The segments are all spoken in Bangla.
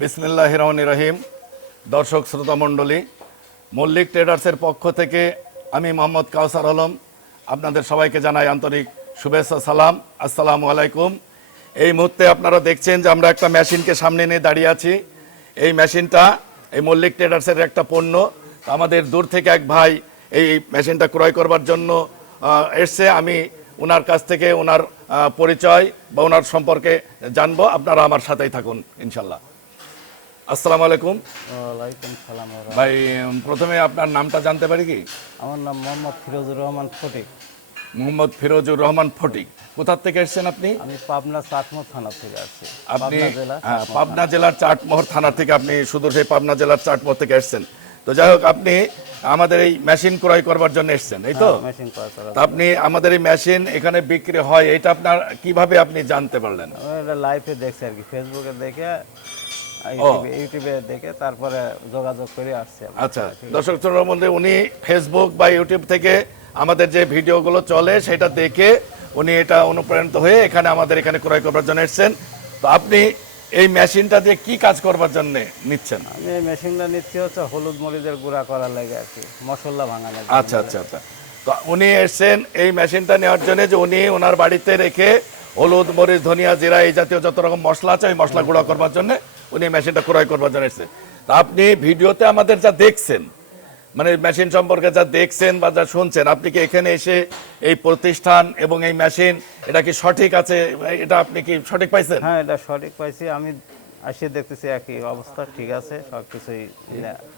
বিসমিল্লাহ রহমান রহিম। দর্শক, শ্রোতা মণ্ডলী, মল্লিক ট্রেডার্সের পক্ষ থেকে আমি মোহাম্মদ কাউসার আলম। আপনাদের সবাইকে জানাই আন্তরিক শুভেচ্ছা, সালাম। আসসালামু আলাইকুম। এই মুহূর্তে আপনারা দেখছেন যে আমরা একটা মেশিনকে সামনে নিয়ে দাঁড়িয়ে আছি। এই মেশিনটা এই মল্লিক ট্রেডার্সের একটা পণ্য। আমাদের দূর থেকে এক ভাই এই মেশিনটা ক্রয় করবার জন্য এসছে। আমি ওনার কাছ থেকে ওনার পরিচয় বা ওনার সম্পর্কে জানব। আপনারা আমার সাথেই থাকুন, ইনশাল্লাহ। আসসালামু আলাইকুম। ওয়ালাইকুম সালাম ভাই প্রথমে আপনার নামটা জানতে পারি কি? আমার নাম মোহাম্মদ ফিরোজুর রহমান ফটিক। মোহাম্মদ ফিরোজুর রহমান ফটিক। কোথা থেকে এসেছেন আপনি? আমি পাবনা চাটমো থানা থেকে আসছি। আপনি পাবনা হ্যাঁ, জেলার চাটমোহর থানা থেকে আপনি শুধু সেই পাবনা জেলার চাটমোহর থেকে এসেছেন। তো যাই হোক আপনি আমাদের এই মেশিন ক্রয় করবার জন্য এসেছেন এই তো? মেশিন ক্রয় করা আপনি আমাদের এই মেশিন এখানে বিক্রি হয় এটা আপনার কীভাবে আপনি জানতে পারলেন? লাইভে দেখছি আর কি ফেসবুকে দেখে ইউটিউবে দেখে তারপরে যোগাযোগ করে আসছি। আচ্ছা দর্শক শ্রোতার মধ্যে উনি ফেসবুক বা ইউটিউব থেকে আমাদের যে ভিডিওগুলো চলে সেটা দেখে উনি এটা অনুপ্রাণিত হয়ে এখানে আমাদের এখানে ক্রয় করবার জন্য এসেছেন তো আপনি এই মেশিনটা দিয়ে কি কাজ করবার জন্য নিচ্ছেন আমি এই মেশিনটা নিচ্ছি হচ্ছে হলুদ মরিচের গুঁড়া করার লাগে আর কি মশলা ভাঙানোর। আচ্ছা আচ্ছা আচ্ছা তো উনি এসেছেন এই মেশিনটা নেওয়ার জন্য যে উনি ওনার বাড়িতে রেখে হলুদ মরিচ ধনিয়া জিরা এই জাতীয় যত রকম মশলা আছে ওই মশলা গুঁড়া করবার জন্য উনি মেশিনটা ক্রয় করবার জন্য এসেছেন তা আপনি ভিডিওতে আমাদের যা দেখছেন মানে মেশিন সম্পর্কে যা দেখছেন বা যা শুনছেন আপনি কি এখানে এসে এই প্রতিষ্ঠান এবং এই মেশিন এটা কি সঠিক আছে? এটা আপনি কি সঠিক পাইছেন? হ্যাঁ এটা সঠিক পাইছি। আমি আসে দেখতেছি একই অবস্থা ঠিক আছে সব কিছুই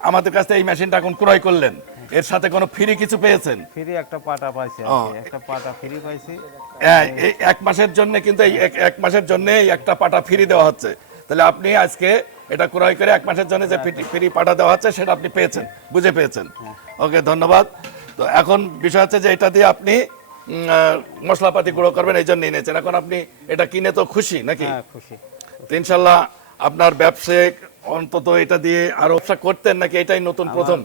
আমাদের কাছ এই মেশিনটা এখন ক্রয় করলেন। এর সাথে কোনো ফ্রি কিছু পেয়েছেন? ফ্রি একটা পাটা পাইছি একটা পাটা ফ্রি পাইছি। হ্যাঁ, এক মাসের জন্য কিন্তু এক মাসের জন্য একটা পাটা ফ্রি দেওয়া হচ্ছে। তাহলে আপনি আজকে এটা ক্রয় করে এক মাসের জন্য যে ফ্রি পাটা দেওয়া হচ্ছে সেটা আপনি পেয়েছেন বুঝে পেয়েছেন। ওকে ধন্যবাদ। তো এখন বিষয় হচ্ছে যে এটা দিয়ে আপনি মশলাপাতি গুঁড়ো করবেন এই জন্যই নিয়েছেন এখন আপনি এটা কিনে তো খুশি নাকি? হ্যাঁ খুশি। ইনশাল্লাহ আপনার ব্যবসায়িক অন্তত এটা দিয়ে আরও ব্যবসা করতেন নাকি? এটাই নতুন প্রথম?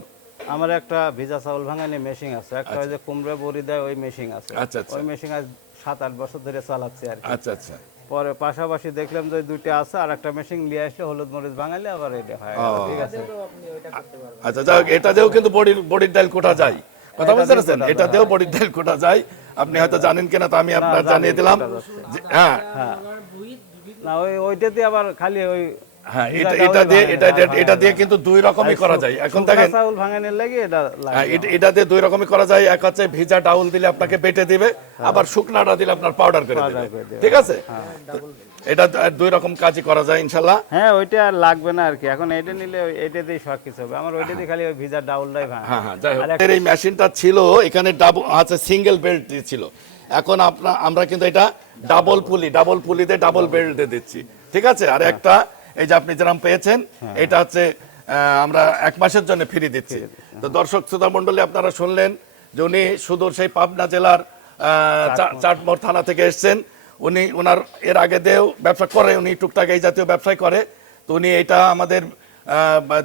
আমার একটা ভিজা চাউল ভাঙানি মেশিন আছে। একটা ওই যে কুমড়া বড়ি দেয় ওই মেশিন আছে। আচ্ছা, আচ্ছা। ওই মেশিন আজ সাত আট বছর ধরে চালাচ্ছি আর কি। আচ্ছা আচ্ছা। পরে পাশাপাশি দেখলাম যে দুইটা আছে আর একটা মেশিন নিয়ে আসলে হলুদ মরিচ ভাঙালে আবার এটা হয়। ঠিক আছে? আচ্ছা যাই হোক এটা দিয়েও কিন্তু বডি বডির ডাল কোটা যায়। কথা বুঝতে পারছেন? এটা দিয়েও বডির ডাল কোটা যায়। আপনি হয়তো জানেন কিনা তো আমি আপনার জানিয়ে দিলাম। হ্যাঁ। হ্যাঁ। না ওই ওইটাতে আবার খালি ওই হ্যাঁ এটা এটা দিয়ে এটা এটা- এটা দিয়ে কিন্তু দুই রকমই করা যায়। এখন দেখেন চাউল ভাঙানোর লাগে এটা হ্যাঁ, এটা- এটা দিয়ে দুই রকমই করা যায়। এক হচ্ছে ভিজা ডাউল দিলে আপনাকে বেটে দিবে আবার শুকনাটা দিলে আপনার পাউডার করে দিবে। ঠিক আছে? এটা দুই রকম কাজই করা যায় ইনশাল্লাহ হ্যাঁ ওইটা লাগবে না আর কি। এখন এটা নিলে ওই- সব কিছু হবে। আমার ওইটা খালি ওই ভিজা ডাউলটাই ভাঙা। হ্যাঁ হ্যাঁ যাই হোক। আমাদের এই মেশিনটা ছিল এখানে ডাবল সিঙ্গেল বেল্ট ছিল। এখন আপনার আমরা কিন্তু এটা ডাবল পুলি ডাবল পুলিতে ডাবল বেল্টে দিচ্ছি। ঠিক আছে? আর একটা এই যে আপনি যেরকম পেয়েছেন এটা হচ্ছে আমরা এক মাসের জন্য ফ্রি দিচ্ছি। তো দর্শক শ্রোতা মণ্ডলী আপনারা শুনলেন যে উনি সুদূর সেই পাবনা জেলার আহ, চা- থানা। থেকে এসেছেন। উনি ওনার এর আগে দিয়েও ব্যবসা করে উনি টুকটাক এই জাতীয় ব্যবসায় করে। তো উনি এটা আমাদের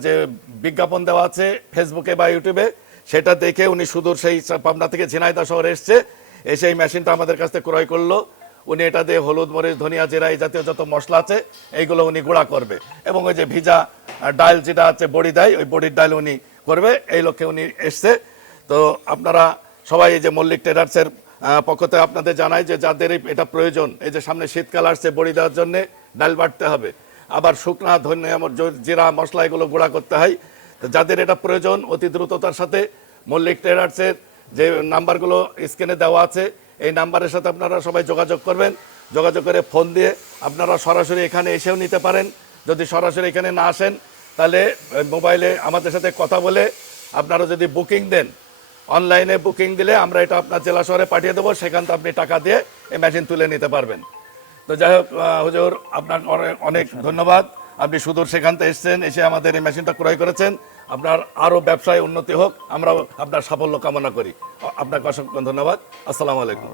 যে বিজ্ঞাপন দেওয়া আছে ফেসবুকে বা ইউটিউবে সেটা দেখে উনি সুদূর সেই পাবনা থেকে ঝিনাইদা শহরে এসছে। এসে এই মেশিনটা আমাদের কাছ থেকে ক্রয় করল। উনি এটা দিয়ে হলুদ, মরিচ, ধনিয়া জিরা, এই জাতীয় যত মশলা আছে, এইগুলো উনি গুঁড়া করবে। এবং ওই যে ভিজা ডাল যেটা আছে, বড়ি দেয় ওই বড়ির ডাল উনি করবে, এই লক্ষ্যে উনি এসছে। তো আপনারা সবাই এই যে মল্লিক ট্রেডার্সের পক্ষ থেকে আপনাদের জানাই যে যাদের এটা প্রয়োজন, এই যে সামনে শীতকাল আসছে, বড়ি দেওয়ার জন্যে ডাল বাটতে হবে। আবার শুকনা, ধনিয়া জিরা, মশলা এগুলো গুঁড়া করতে হয়। তো যাদের এটা প্রয়োজন, অতি দ্রুততার সাথে মল্লিক ট্রেডার্সের যে নাম্বারগুলো স্ক্রিনে দেওয়া আছে এই নাম্বারের সাথে আপনারা সবাই যোগাযোগ করবেন। যোগাযোগ করে ফোন দিয়ে আপনারা সরাসরি এখানে এসেও নিতে পারেন। যদি সরাসরি এখানে না আসেন তাহলে মোবাইলে আমাদের সাথে কথা বলে আপনারা যদি বুকিং দেন অনলাইনে বুকিং দিলে আমরা এটা আপনার জেলা শহরে পাঠিয়ে দেবো। সেখান থেকে আপনি টাকা দিয়ে এই মেশিন তুলে নিতে পারবেন। তো যাই হোক হুজুর আপনার অনেক- অনেক ধন্যবাদ। আপনি সুদূর সেখান থেকে এসেছেন, এসে আমাদের এই মেশিনটা ক্রয় করেছেন। আপনার আরও ব্যবসায় উন্নতি হোক, আমরাও আপনার সাফল্য কামনা করি। আপনাকে অসংখ্য ধন্যবাদ। আসসালামু আলাইকুম।